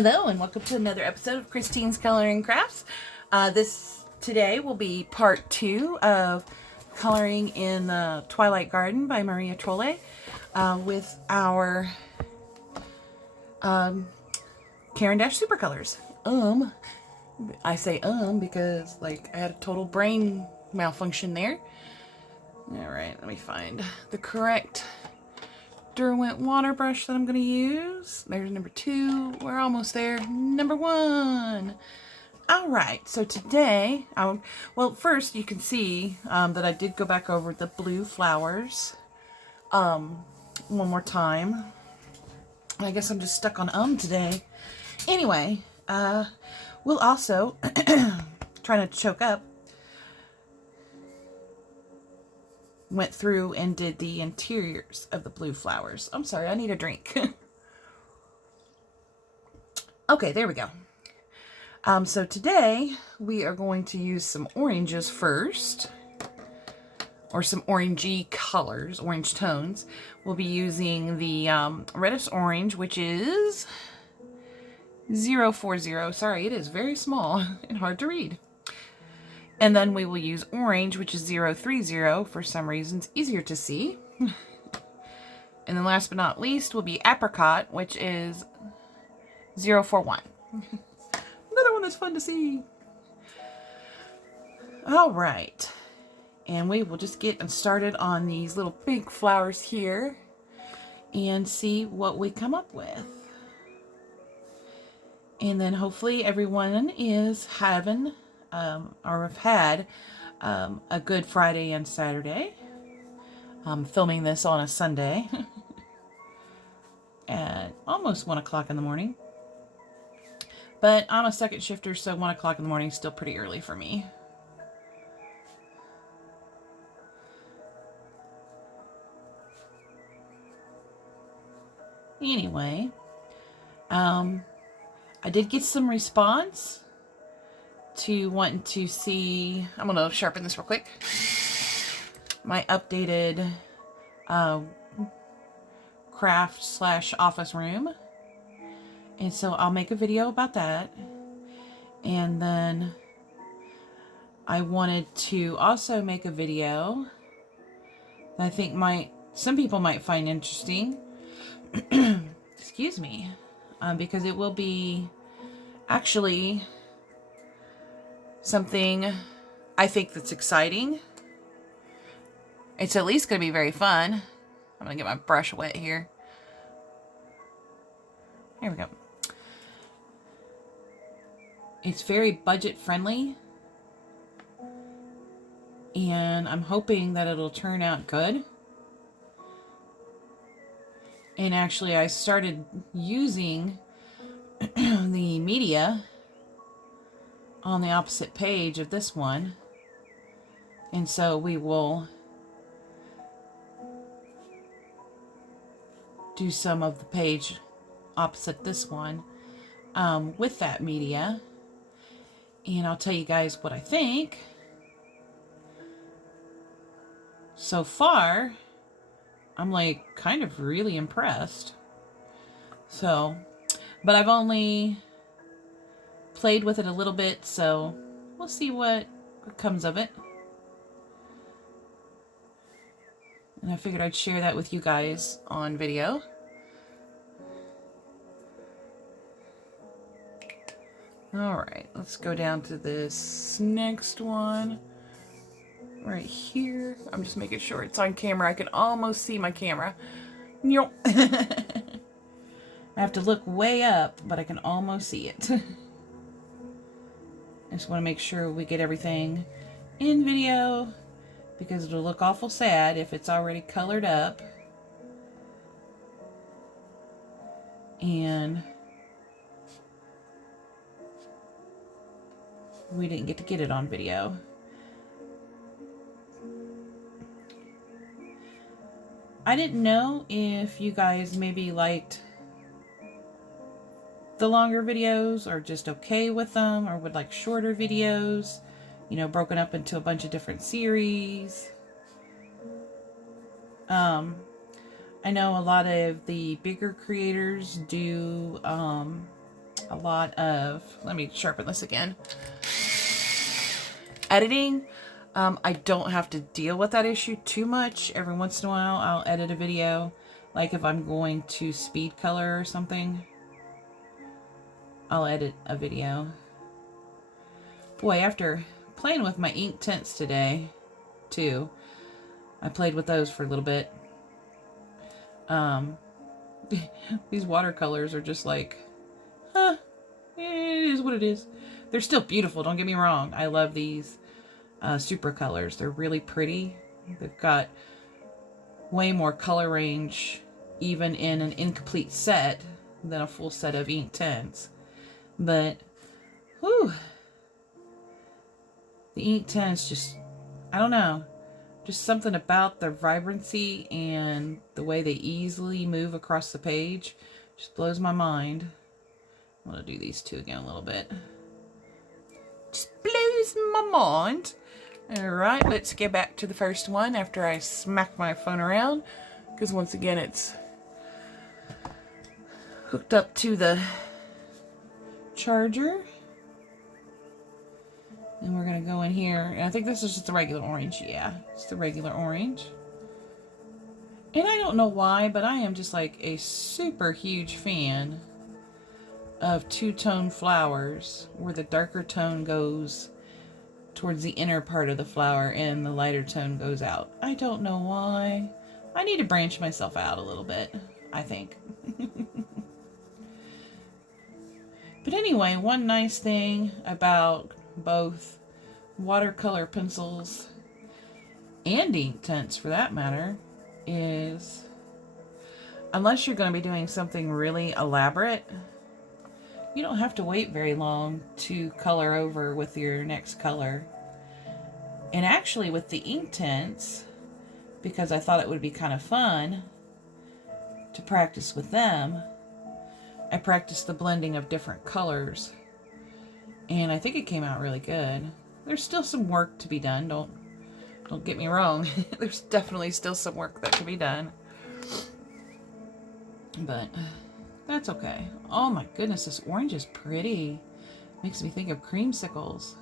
Hello and welcome to another episode of Christine's Coloring Crafts. Today will be part 2 of Coloring in the Twilight Garden by Maria Trolle with our Caran D'ache Supracolors. I say because I had a total brain malfunction there. Alright, let me find the correct Derwent water brush that I'm going to use. There's number 2. We're almost there. Number 1. Alright, so today, first you can see that I did go back over the blue flowers one more time. I guess I'm just stuck on today. Anyway, we'll also, trying to choke up, went through and did the interiors of the blue flowers. I'm sorry, I need a drink. Okay, there we go. So today we are going to use some oranges first, or some orangey colors, orange tones. We'll be using the reddish orange, which is 040. Sorry, it is very small and hard to read. And then we will use orange, which is 030, for some reasons easier to see. And then last but not least will be apricot, which is 041. Another one that's fun to see. All right. And we will just get started on these little pink flowers here and see what we come up with. And then hopefully everyone is having or have had a good Friday and Saturday. I'm filming this on a Sunday at almost 1 o'clock in the morning. But I'm a second shifter, so 1 o'clock in the morning is still pretty early for me. Anyway, I did get some response to wanting to see, I'm going to sharpen this real quick, my updated craft / office room. And so I'll make a video about that. And then I wanted to also make a video that I think some people might find interesting. Excuse me. Because it will be actually something I think that's exciting. It's at least going to be very fun. I'm going to get my brush wet here. Here we go. It's very budget friendly. And I'm hoping that it'll turn out good. And actually I started using the media on the opposite page of this one, and so we will do some of the page opposite this one with that media, and I'll tell you guys what I think. So far I'm kind of really impressed. So, but I've only played with it a little bit, so we'll see what comes of it. And I figured I'd share that with you guys on video. Alright, let's go down to this next one. Right here. I'm just making sure it's on camera. I can almost see my camera. I have to look way up, but I can almost see it. I just want to make sure we get everything in video, because it'll look awful sad if it's already colored up and we didn't get it on video. I didn't know if you guys maybe liked the longer videos or just okay with them, or would like shorter videos, broken up into a bunch of different series. I know a lot of the bigger creators do a lot of, let me sharpen this again, editing. I don't have to deal with that issue too much. Every once in a while, I'll edit a video. Like if I'm going to speed color or something, I'll edit a video. Boy, after playing with my ink tints today, too, I played with those for a little bit. These watercolors are just like, it is what it is. They're still beautiful, don't get me wrong. I love these Supracolors. They're really pretty. They've got way more color range, even in an incomplete set, than a full set of ink tints. But, whew, the ink tints just, I don't know, just something about their vibrancy and the way they easily move across the page just blows my mind. I'm going to do these two again a little bit. Just blows my mind. Alright, let's get back to the first one after I smack my phone around. Because once again, it's hooked up to the charger. And we're going to go in here. And I think this is just the regular orange. Yeah, it's the regular orange. And I don't know why, but I am just like a super huge fan of two-tone flowers, where the darker tone goes towards the inner part of the flower and the lighter tone goes out. I don't know why. I need to branch myself out a little bit, I think. But anyway, one nice thing about both watercolor pencils and ink tints, for that matter, is unless you're going to be doing something really elaborate, you don't have to wait very long to color over with your next color. And actually with the ink tints, because I thought it would be kind of fun to practice with them, I practiced the blending of different colors. And I think it came out really good. There's still some work to be done. Don't get me wrong. There's definitely still some work that can be done. But that's okay. Oh my goodness, this orange is pretty. Makes me think of creamsicles.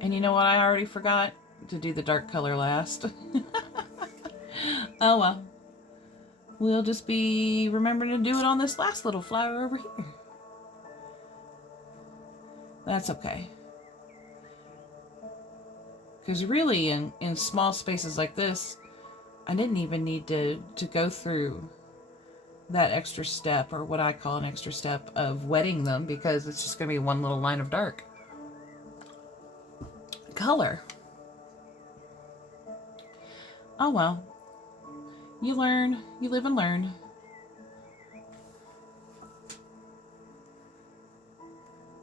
And you know what? I already forgot to do the dark color last. Oh well. We'll just be remembering to do it on this last little flower over here. That's okay. Because really, in small spaces like this, I didn't even need to go through that extra step, or what I call an extra step, of wetting them, because it's just going to be one little line of dark color. Oh well. You learn, you live and learn.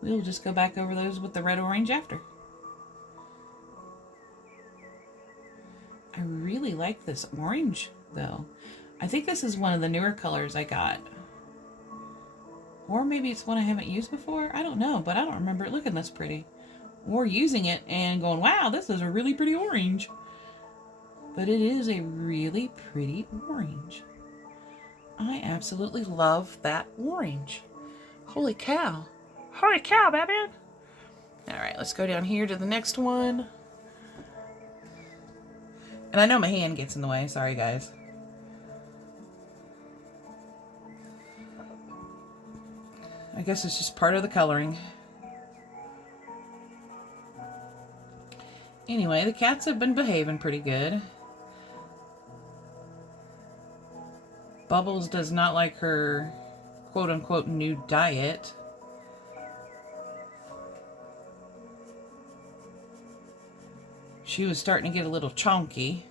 We'll just go back over those with the red orange after. I really like this orange though. I think this is one of the newer colors I got. Or maybe it's one I haven't used before. I don't know, but I don't remember it looking this pretty. Or using it and going, wow, this is a really pretty orange. But it is a really pretty orange. I absolutely love that orange. Holy cow. Holy cow, Batman. Alright, let's go down here to the next one. And I know my hand gets in the way. Sorry, guys. I guess it's just part of the coloring. Anyway, the cats have been behaving pretty good. Bubbles does not like her quote-unquote new diet. She was starting to get a little chonky,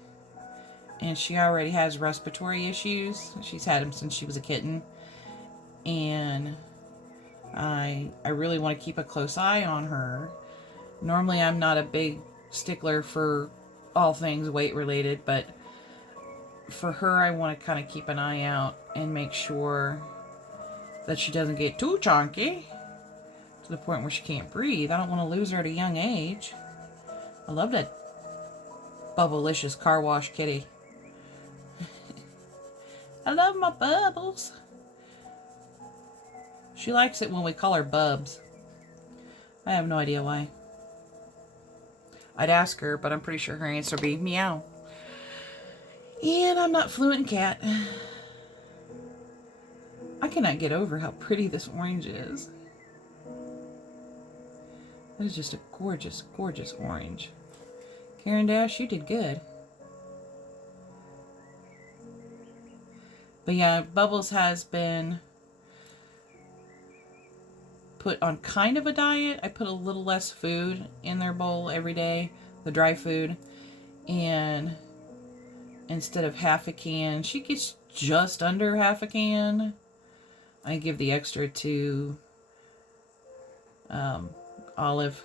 and she already has respiratory issues. She's had them since she was a kitten, and I really want to keep a close eye on her. Normally I'm not a big stickler for all things weight related, but for her I want to kind of keep an eye out and make sure that she doesn't get too chonky to the point where she can't breathe. I don't want to lose her at a young age. I love that Bubblicious car wash kitty. I love my Bubbles. She likes it when we call her Bubs. I have no idea why. I'd ask her, but I'm pretty sure her answer would be meow. And I'm not fluent in cat. I cannot get over how pretty this orange is. That is just a gorgeous, gorgeous orange. Caran D'ache, you did good. But yeah, Bubbles has been put on kind of a diet. I put a little less food in their bowl every day, the dry food. And instead of half a can, she gets just under half a can. I give the extra to Olive,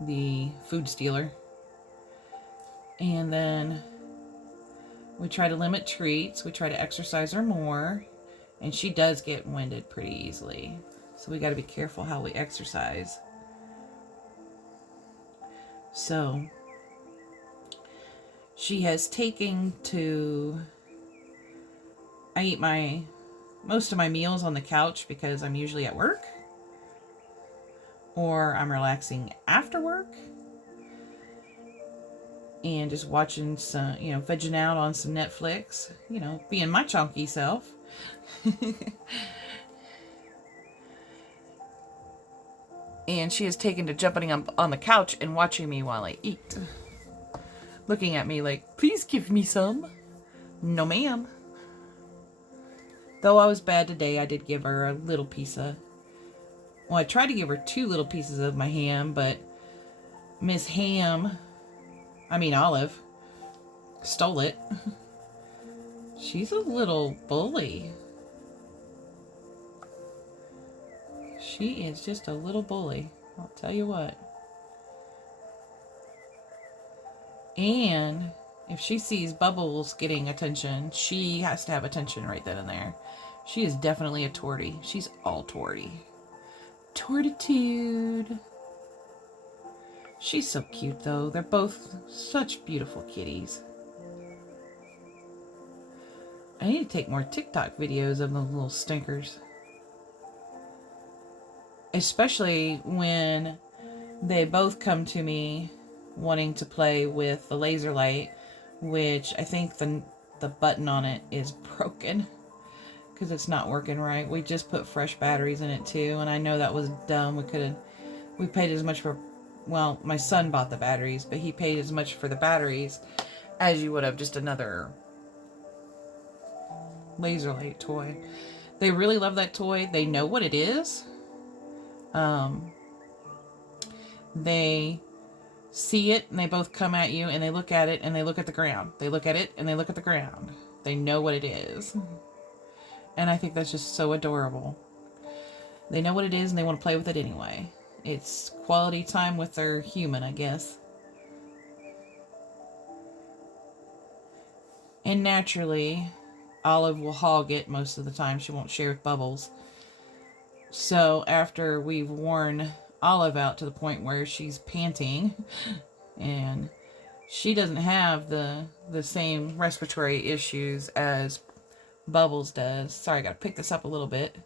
the food stealer. And then we try to limit treats. We try to exercise her more. And she does get winded pretty easily. So we got to be careful how we exercise. So she has taken to... I eat most of my meals on the couch because I'm usually at work. Or I'm relaxing after work. And just watching some, vegging out on some Netflix. Being my chunky self. And she has taken to jumping up on the couch and watching me while I eat. Looking at me like, please give me some. No, ma'am. Though I was bad today, I did give her a little piece of... Well, I tried to give her 2 little pieces of my ham, but Miss Olive, stole it. She's a little bully. She is just a little bully. I'll tell you what. And if she sees Bubbles getting attention, she has to have attention right then and there. She is definitely a tortie. She's all tortie. Tortitude. She's so cute though. They're both such beautiful kitties. I need to take more TikTok videos of those little stinkers. Especially when they both come to me wanting to play with the laser light, which I think the button on it is broken because it's not working right. We just put fresh batteries in it too, and I know that was dumb. We paid as much for, well, my son bought the batteries, but he paid as much for the batteries as you would have just another laser light toy. They really love that toy. They know what it is. They see it and they both come at you and they look at it and they look at the ground. They look at it and they look at the ground. They know what it is. And I think that's just so adorable. They know what it is and they want to play with it anyway. It's quality time with their human, I guess. And naturally, Olive will hog it most of the time. She won't share with Bubbles. So after we've worn Olive out to the point where she's panting and she doesn't have the same respiratory issues as Bubbles does. Sorry, I gotta pick this up a little bit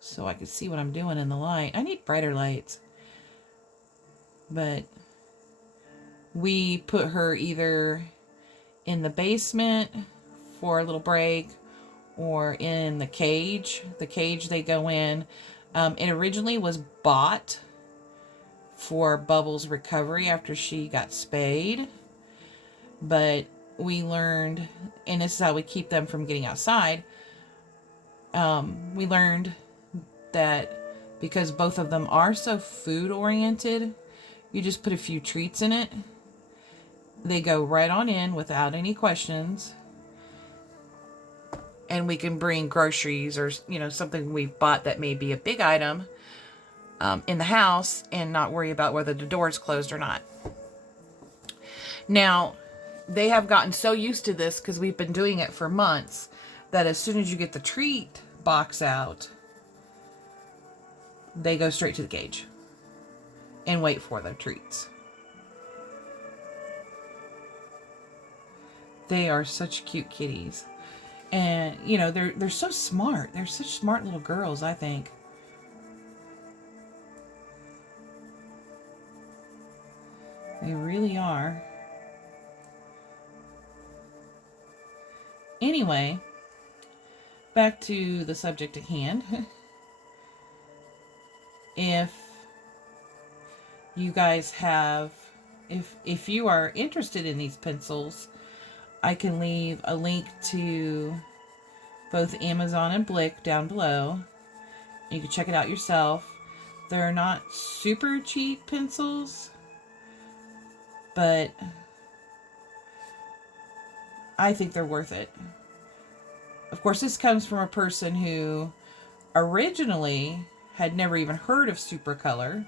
so I can see what I'm doing in the light. I need brighter lights. But we put her either in the basement for a little break or in the cage they go in. It originally was bought for Bubbles' recovery after she got spayed, but we learned, and this is how we keep them from getting outside, we learned that because both of them are so food oriented, you just put a few treats in it, they go right on in without any questions. And we can bring groceries or, something we've bought that may be a big item in the house and not worry about whether the door's closed or not. Now, they have gotten so used to this because we've been doing it for months that as soon as you get the treat box out, they go straight to the cage and wait for their treats. They are such cute kitties. And, you know, they're so smart. They're such smart little girls, I think. They really are. Anyway, back to the subject at hand. If you guys have, if you are interested in these pencils, I can leave a link to both Amazon and Blick down below. You can check it out yourself. They're not super cheap pencils, but I think they're worth it. Of course, this comes from a person who originally had never even heard of Supracolor.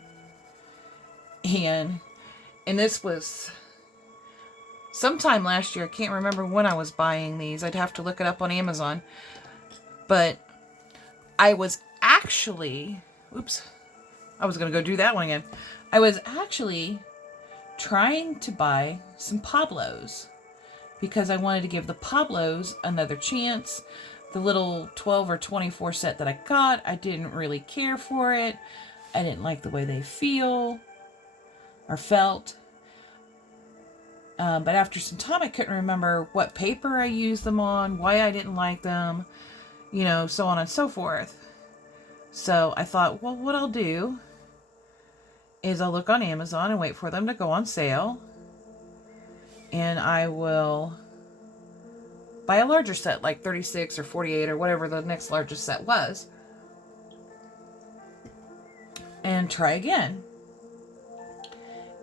And this was sometime last year. I can't remember when I was buying these. I'd have to look it up on Amazon. But I was actually, oops, I was going to go do that one again. I was actually trying to buy some Pablos because I wanted to give the Pablos another chance. The little 12 or 24 set that I got, I didn't really care for it. I didn't like the way they feel or felt. But after some time, I couldn't remember what paper I used them on, why I didn't like them, you know, so on and so forth. So I thought, well, what I'll do is I'll look on Amazon and wait for them to go on sale. And I will buy a larger set, like 36 or 48 or whatever the next largest set was, and try again.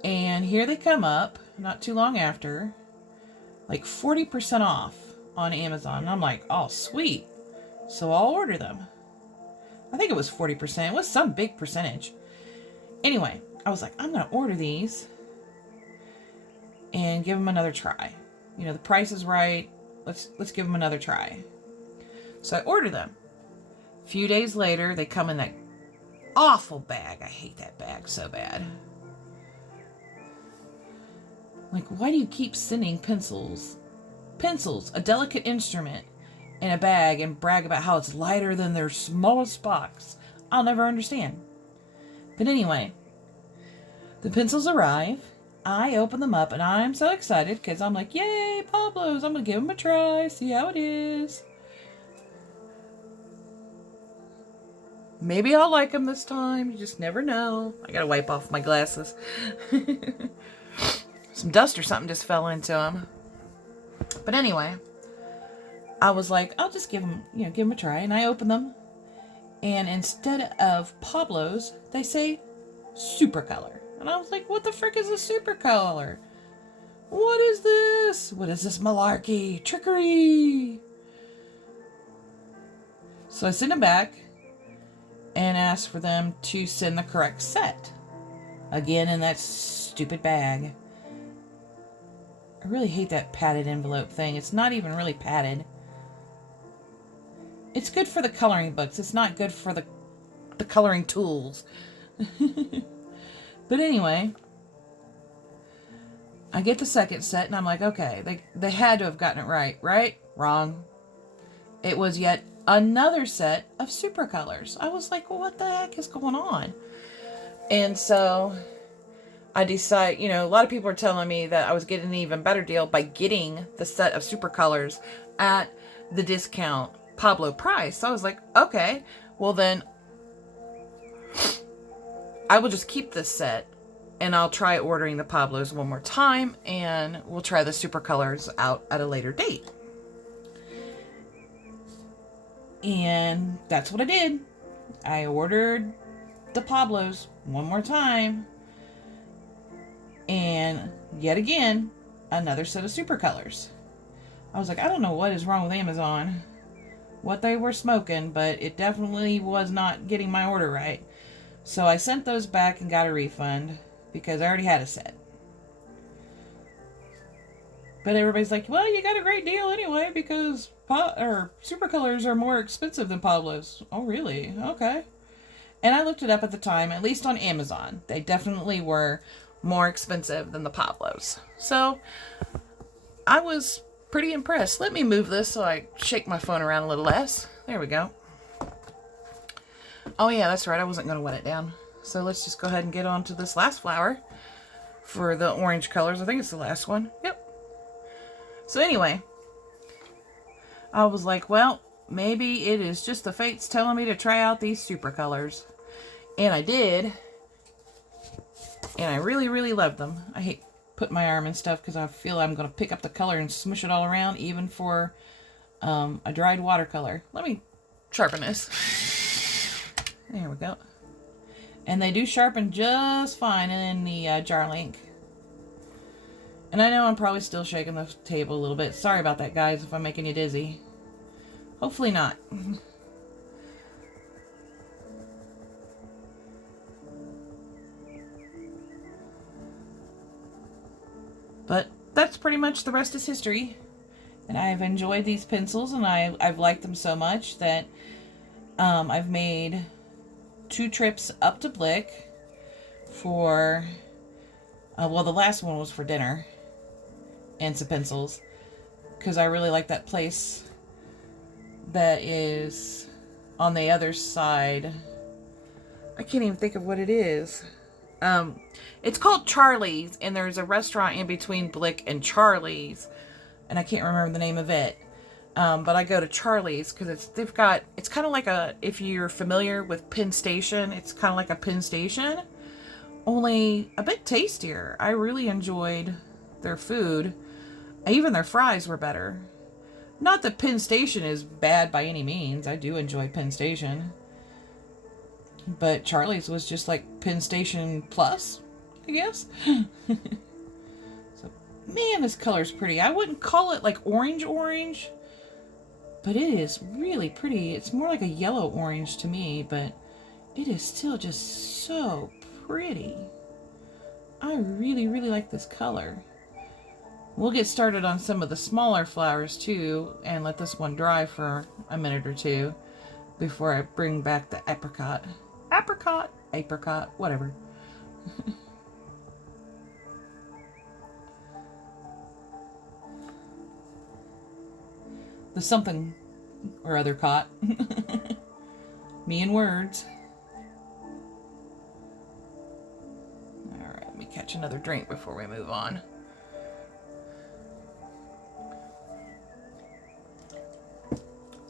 And here they come up, not too long after, like 40% off on Amazon. And I'm like, oh, sweet. So I'll order them. I think it was 40%. It was some big percentage. Anyway, I was like, I'm going to order these and give them another try. You know, the price is right. Let's give them another try. So I order them. A few days later, they come in that awful bag. I hate that bag so bad. Like, why do you keep sending pencils, a delicate instrument, in a bag and brag about how it's lighter than their smallest box? I'll never understand. But anyway, the pencils arrive. I open them up and I'm so excited because I'm like, yay, Pablos. I'm going to give them a try, see how it is. Maybe I'll like them this time. You just never know. I got to wipe off my glasses. Some dust or something just fell into them. But anyway, I was like, I'll just give them a try. And I open them. And instead of Pablos, they say Supracolor. And I was like, what the frick is a Supracolor? What is this? What is this malarkey? Trickery! So I sent them back and asked for them to send the correct set. Again, in that stupid bag. I really hate that padded envelope thing. It's not even really padded. It's good for the coloring books. It's not good for the coloring tools. But anyway, I get the second set and I'm like, okay, they had to have gotten it right, right? Wrong. It was yet another set of Supracolors. I was like, well, what the heck is going on? And so I decide, you know, a lot of people are telling me that I was getting an even better deal by getting the set of Supracolors at the discount Pablo price. So I was like, okay, well then I will just keep this set and I'll try ordering the Pablos one more time and we'll try the Supracolors out at a later date. And that's what I did. I ordered the Pablos one more time and yet again, another set of Supracolors. I was like, I don't know what is wrong with Amazon, what they were smoking, but it definitely was not getting my order right. So I sent those back and got a refund because I already had a set. But everybody's like, well, you got a great deal anyway because Supracolors are more expensive than Pablos. Oh, really? Okay. And I looked it up at the time, at least on Amazon. They definitely were more expensive than the Pablos. So I was pretty impressed. Let me move this so I shake my phone around a little less. There we go. Oh yeah, that's right. I wasn't going to wet it down. So let's just go ahead and get on to this last flower for the orange colors. I think it's the last one. Yep. So anyway, I was like, well, maybe it is just the fates telling me to try out these super colors. And I did. And I really, really loved them. I hate putting my arm in stuff because I feel I'm going to pick up the color and smush it all around, even for a dried watercolor. Let me sharpen this. There we go. And they do sharpen just fine in the jar link. And I know I'm probably still shaking the table a little bit. Sorry about that, guys, if I'm making you dizzy. Hopefully not. But that's pretty much the rest is history. And I've enjoyed these pencils, and I've liked them so much that I've made 2 trips up to Blick for, well, the last one was for dinner and some pencils, because I really like that place that is on the other side. I can't even think of what it is. It's called Charlie's, and there's a restaurant in between Blick and Charlie's, and I can't remember the name of it. But I go to Charlie's because it's kind of like if you're familiar with Penn Station, it's kind of like a Penn Station, only a bit tastier. I really enjoyed their food. Even their fries were better. Not that Penn Station is bad by any means. I do enjoy Penn Station. But Charlie's was just like Penn Station plus, I guess. So, man, this color's pretty. I wouldn't call it like orange, but it is really pretty. It's more like a yellow orange to me, but it is still just so pretty. I really, really like this color. We'll get started on some of the smaller flowers too, and let this one dry for a minute or two before I bring back the apricot. Apricot, whatever. The something or other caught. Me and words. Alright, let me catch another drink before we move on.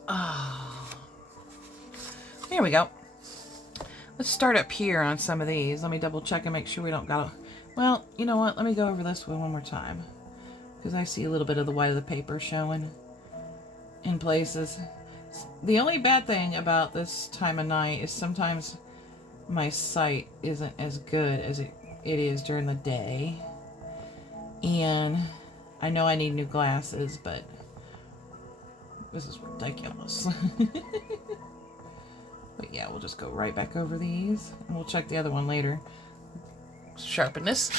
Oh. There we go. Let's start up here on some of these. Let me double check and make sure we don't got to... Well, you know what? Let me go over this one more time, because I see a little bit of the white of the paper showing in places. The only bad thing about this time of night is sometimes my sight isn't as good as it is during the day. And I know I need new glasses, but this is ridiculous. But yeah, we'll just go right back over these, and we'll check the other one later. Sharpen this.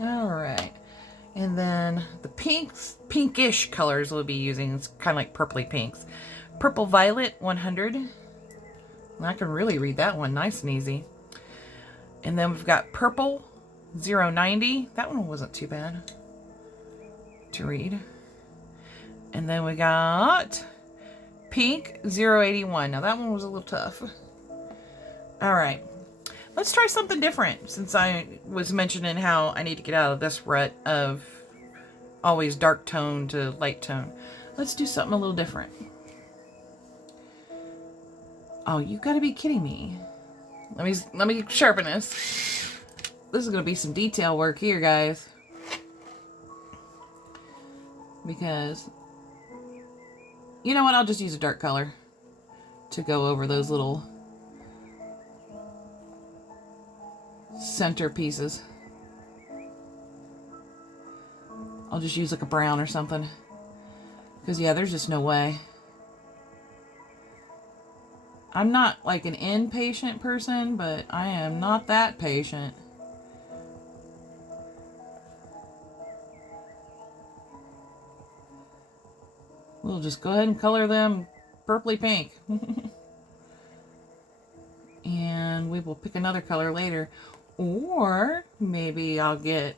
Alright. And then the pinkish colors we'll be using. It's kind of like purpley pinks. Purple Violet 100. I can really read that one nice and easy. And then we've got Purple 090. That one wasn't too bad to read. And then we got Pink 081. Now that one was a little tough. Alright. Let's try something different, since I was mentioning how I need to get out of this rut of always dark tone to light tone. Let's do something a little different. Oh, you've got to be kidding me. Let me sharpen this. This is going to be some detail work here, guys. Because, you know what? I'll just use a dark color to go over those little center pieces. I'll just use like a brown or something. Because, yeah, there's just no way. I'm not like an impatient person, but I am not that patient. We'll just go ahead and color them purpley pink. And we will pick another color later. Or maybe I'll get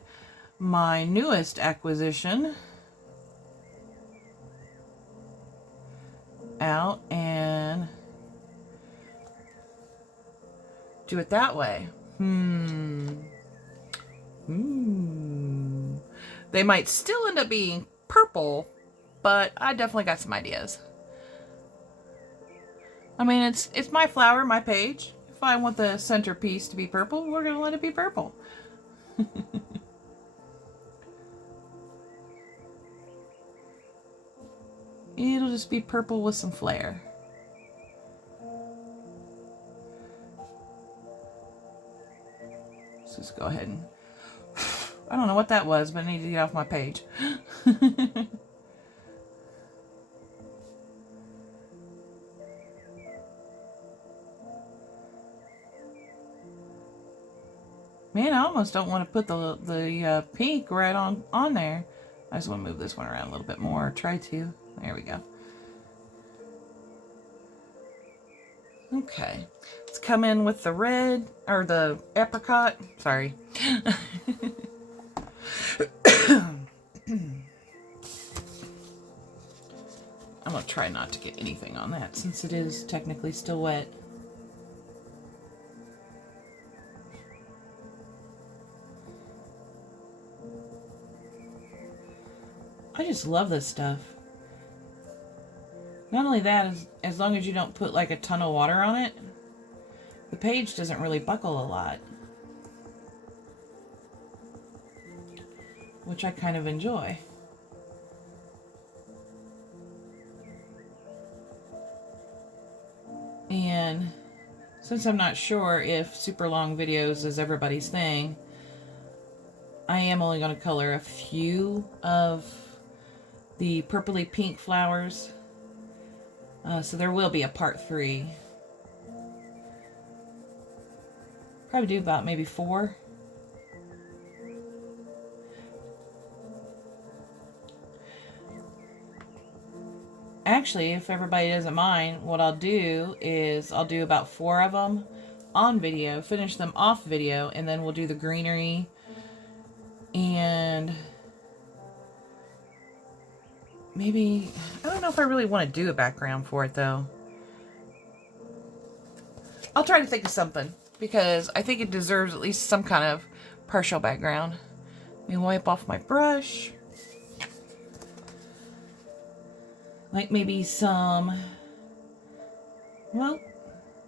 my newest acquisition, out and do it that way. They might still end up being purple, but I definitely got some ideas. I mean, it's my flower, my page. If I want the centerpiece to be purple, we're gonna let it be purple. It'll just be purple with some flair. Let's just go ahead and... I don't know what that was, but I need to get off my page. Man, I almost don't want to put the pink right on there. I just want to move this one around a little bit more. Try to. There we go. Okay. Let's come in with the red, or the apricot. Sorry. I'm going to try not to get anything on that since it is technically still wet. I just love this stuff. Not only that, as long as you don't put like a ton of water on it, the page doesn't really buckle a lot, which I kind of enjoy. And since I'm not sure if super long videos is everybody's thing, I am only going to color a few of the purpley pink flowers. So there will be a part 3. Probably do about maybe 4. Actually, if everybody doesn't mind, what I'll do is I'll do about 4 of them on video, finish them off video, and then we'll do the greenery and maybe, I don't know if I really want to do a background for it though. I'll try to think of something because I think it deserves at least some kind of partial background. Let me wipe off my brush. Like maybe some, well,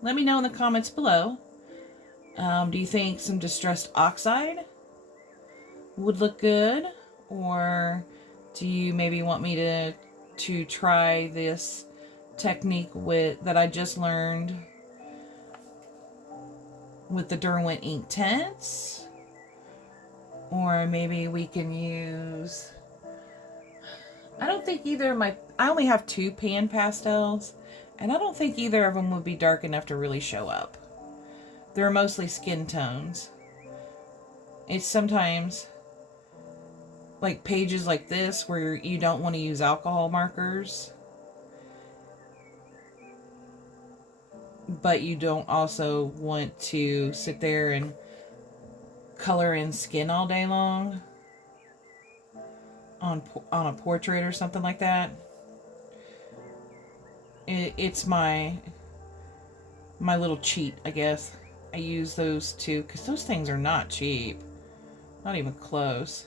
let me know in the comments below. Do you think some distressed oxide would look good? Or do you maybe want me to try this technique that I just learned with the Derwent ink tints? Or maybe we can use, I don't think either of I only have 2 pan pastels, and I don't think either of them would be dark enough to really show up. They're mostly skin tones. It's sometimes like pages like this where you don't want to use alcohol markers, but you don't also want to sit there and color in skin all day long on a portrait or something like that. It's my little cheat, I guess. I use those two because those things are not cheap. Not even close.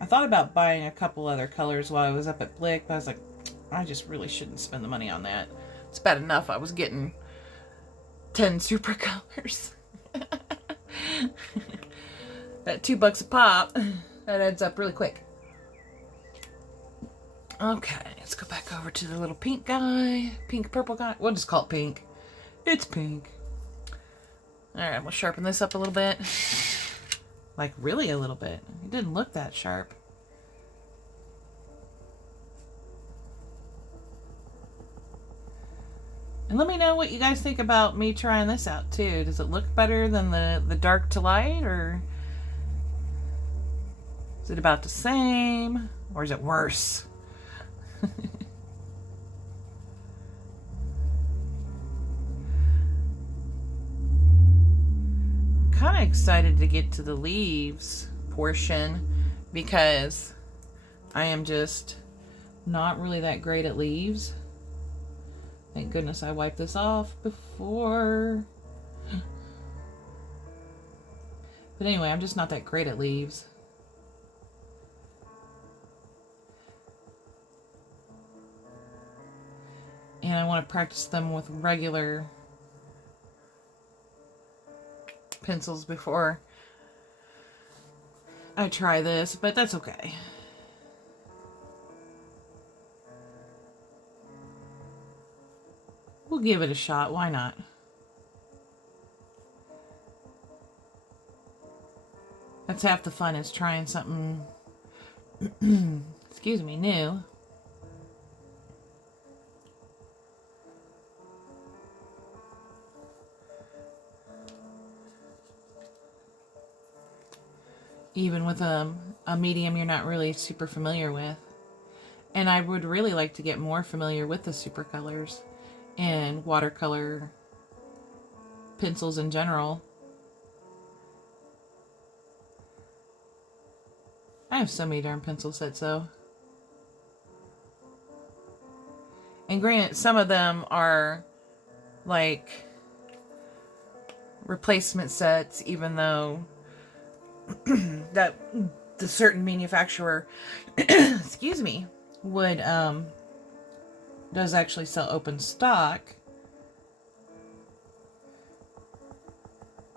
I thought about buying a couple other colors while I was up at Blick, but I was like, I just really shouldn't spend the money on that. It's bad enough I was getting 10 super colors. That $2 a pop, that adds up really quick. Okay, let's go back over to the little pink guy. Pink purple guy. We'll just call it pink. It's pink. Alright, we'll sharpen this up a little bit. Like really a little bit. It didn't look that sharp. And let me know what you guys think about me trying this out too. Does it look better than the dark to light, or is it about the same, or is it worse? Kind of excited to get to the leaves portion because I am just not really that great at leaves. Thank goodness I wiped this off before. But anyway, I'm just not that great at leaves. And I want to practice them with regular pencils before I try this, but that's okay. We'll give it a shot. Why not? That's half the fun, is trying something, excuse me, new. Even with a medium you're not really super familiar with. And I would really like to get more familiar with the Supracolors and watercolor pencils in general. I have so many darn pencil sets though. And granted, some of them are like replacement sets, even though that the certain manufacturer excuse me, would does actually sell open stock.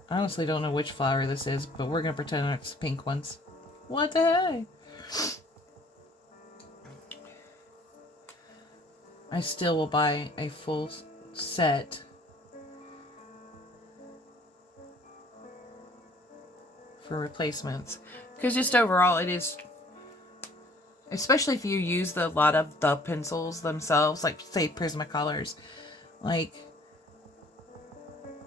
I honestly don't know which flower this is, but we're gonna pretend it's pink ones. What the heck? I still will buy a full set for replacements, because just overall it is, especially if you use a lot of the pencils themselves, like say Prismacolors, like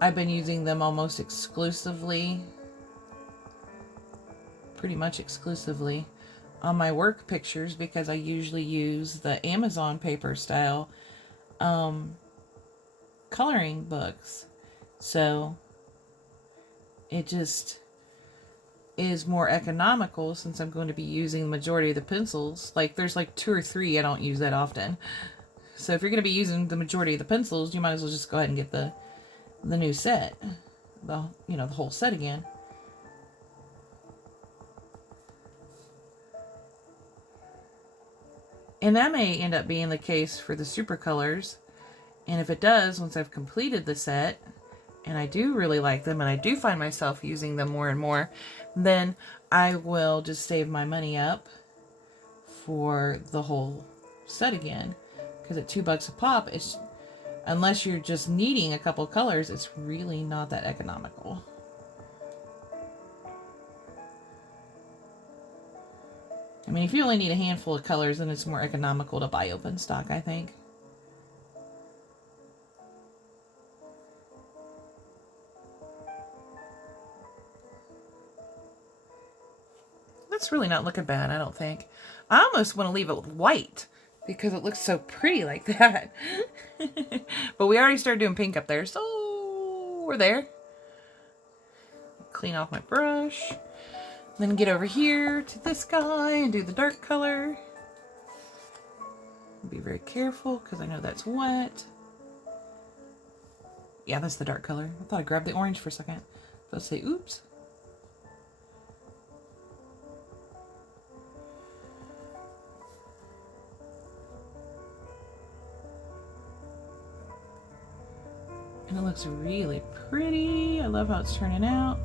I've been using them almost exclusively, pretty much exclusively on my work pictures, because I usually use the Amazon paper style coloring books. So it just is more economical, since I'm going to be using the majority of the pencils. Like there's like 2 or 3 I don't use that often. So if you're going to be using the majority of the pencils, you might as well just go ahead and get the new set, the whole set again. And that may end up being the case for the Supracolors. And if it does, once I've completed the set, and I do really like them, and I do find myself using them more and more, then I will just save my money up for the whole set again. Because at $2 a pop, it's, unless you're just needing a couple colors, it's really not that economical. I mean, if you only need a handful of colors, then it's more economical to buy open stock, I think. That's really not looking bad, I don't think. I almost want to leave it with white, because it looks so pretty like that. But we already started doing pink up there, so we're there. Clean off my brush. Then get over here to this guy and do the dark color. Be very careful, because I know that's wet. Yeah, that's the dark color. I thought I grabbed the orange for a second. Let's say, oops. And it looks really pretty. I love how it's turning out.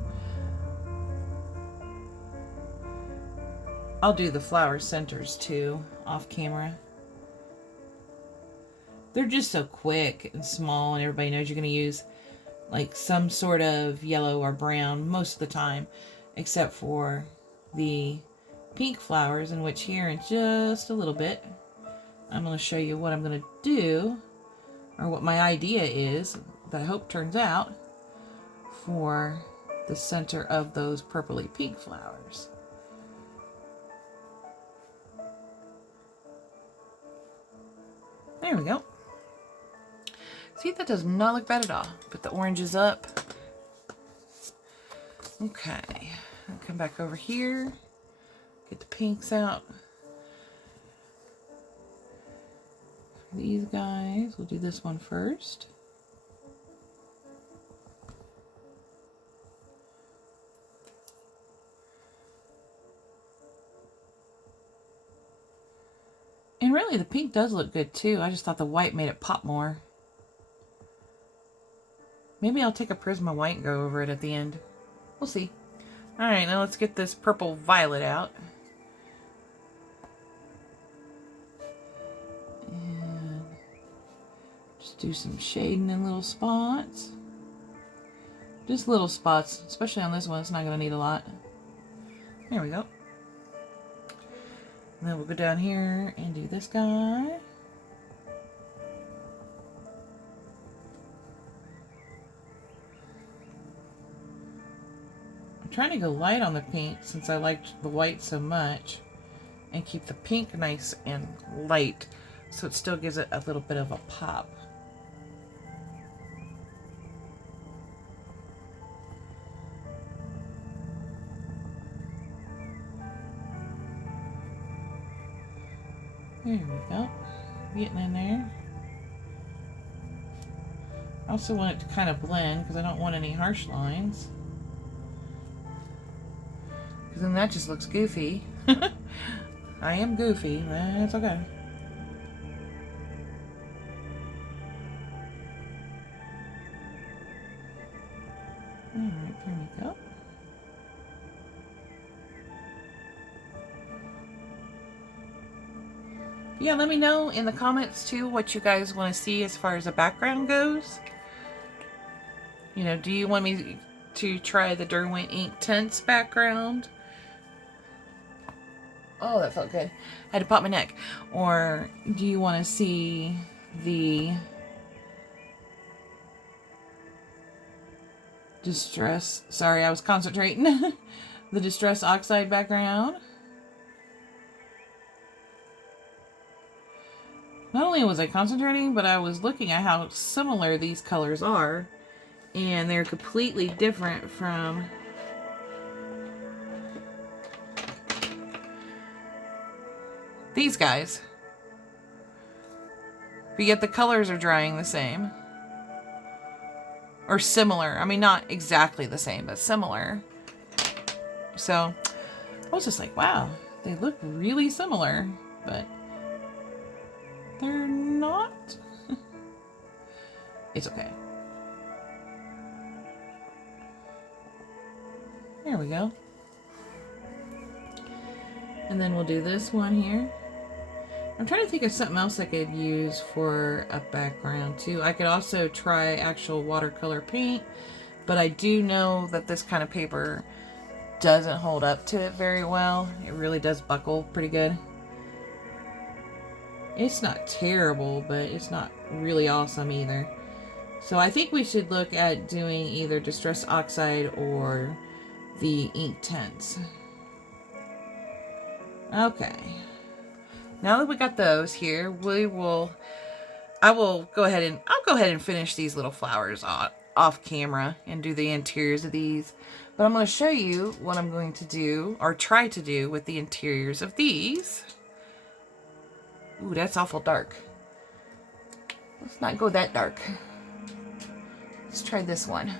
I'll do the flower centers too, off camera. They're just so quick and small, and everybody knows you're going to use like some sort of yellow or brown most of the time, except for the pink flowers, in which here in just a little bit, I'm going to show you what I'm going to do, or what my idea is, that I hope turns out, for the center of those purpley pink flowers. There we go. See, that does not look bad at all. Put the oranges up. Okay. I'll come back over here. Get the pinks out. these guys. We'll do this one first. And really, the pink does look good too. I just thought the white made it pop more. Maybe I'll take a Prisma white and go over it at the end. We'll see. Alright, now let's get this purple violet out. And just do some shading in little spots. Just little spots, especially on this one. It's not going to need a lot. There we go. And then we'll go down here and do this guy. I'm trying to go light on the pink since I liked the white so much, and keep the pink nice and light so it still gives it a little bit of a pop. There we go. Getting in there. I also want it to kind of blend because I don't want any harsh lines. Because then that just looks goofy. I am goofy. That's okay. Alright, there we go. Yeah, let me know in the comments too what you guys want to see as far as the background goes. You know, do you want me to try the Derwent Ink Tints background? Oh, that felt good. I had to pop my neck. Or do you want to see the Distress, sorry, I was concentrating. The Distress Oxide background? Not only was I concentrating, but I was looking at how similar these colors are. And they're completely different from these guys. But yet the colors are drying the same. Or similar. I mean, not exactly the same, but similar. So, I was just like, wow, they look really similar. But they're not. It's okay. There we go. And then we'll do this one here. I'm trying to think of something else I could use for a background too. I could also try actual watercolor paint, but I do know that this kind of paper doesn't hold up to it very well. It really does buckle pretty good. It's not terrible, but it's not really awesome either. So I think we should look at doing either Distress Oxide or the ink tints. Okay. Now that we got those here, I'll go ahead and finish these little flowers off camera and do the interiors of these. But I'm going to show you what I'm going to do, or try to do, with the interiors of these. Ooh, that's awful dark. Let's not go that dark. Let's try this one.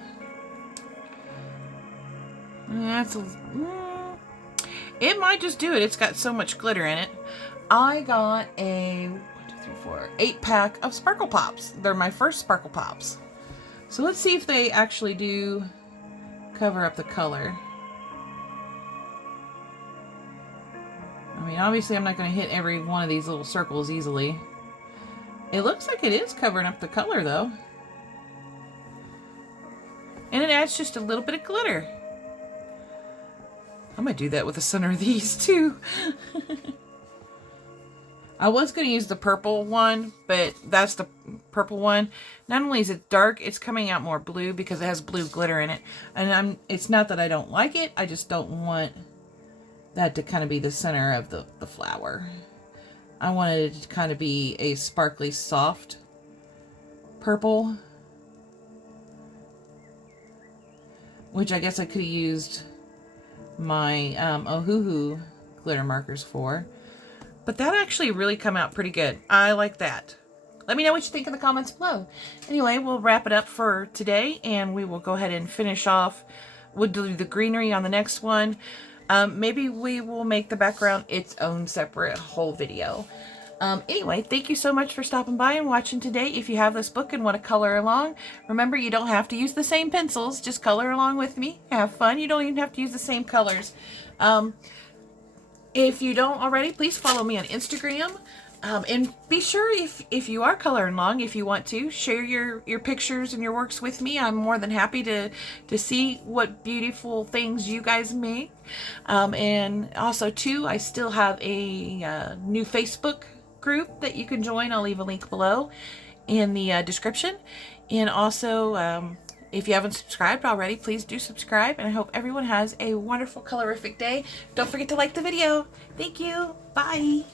It might just do it. It's got so much glitter in it. I got a 8-pack of Sparkle Pops. They're my first Sparkle Pops. So let's see if they actually do cover up the color. I mean, obviously I'm not going to hit every one of these little circles easily. It looks like it is covering up the color though. And it adds just a little bit of glitter. I'm going to do that with the center of these too. I was going to use the purple one, but that's the purple one. Not only is it dark, it's coming out more blue because it has blue glitter in it. And it's not that I don't like it, I just don't want that to kind of be the center of the flower. I wanted it to kind of be a sparkly, soft purple. Which I guess I could have used my Ohuhu glitter markers for. But that actually really come out pretty good. I like that. let me know what you think in the comments below. Anyway, we'll wrap it up for today, and we will go ahead and finish off. We'll do the greenery on the next one. Maybe we will make the background its own separate whole video. Anyway, thank you so much for stopping by and watching today. If you have this book and want to color along, remember you don't have to use the same pencils. Just color along with me. Have fun. You don't even have to use the same colors. If you don't already, please follow me on Instagram. And be sure if you are coloring along, if you want to, share your pictures and your works with me. I'm more than happy to see what beautiful things you guys make. And also, too, I still have a new Facebook group that you can join. I'll leave a link below in the description. And also, if you haven't subscribed already, please do subscribe. And I hope everyone has a wonderful colorific day. Don't forget to like the video. Thank you. Bye.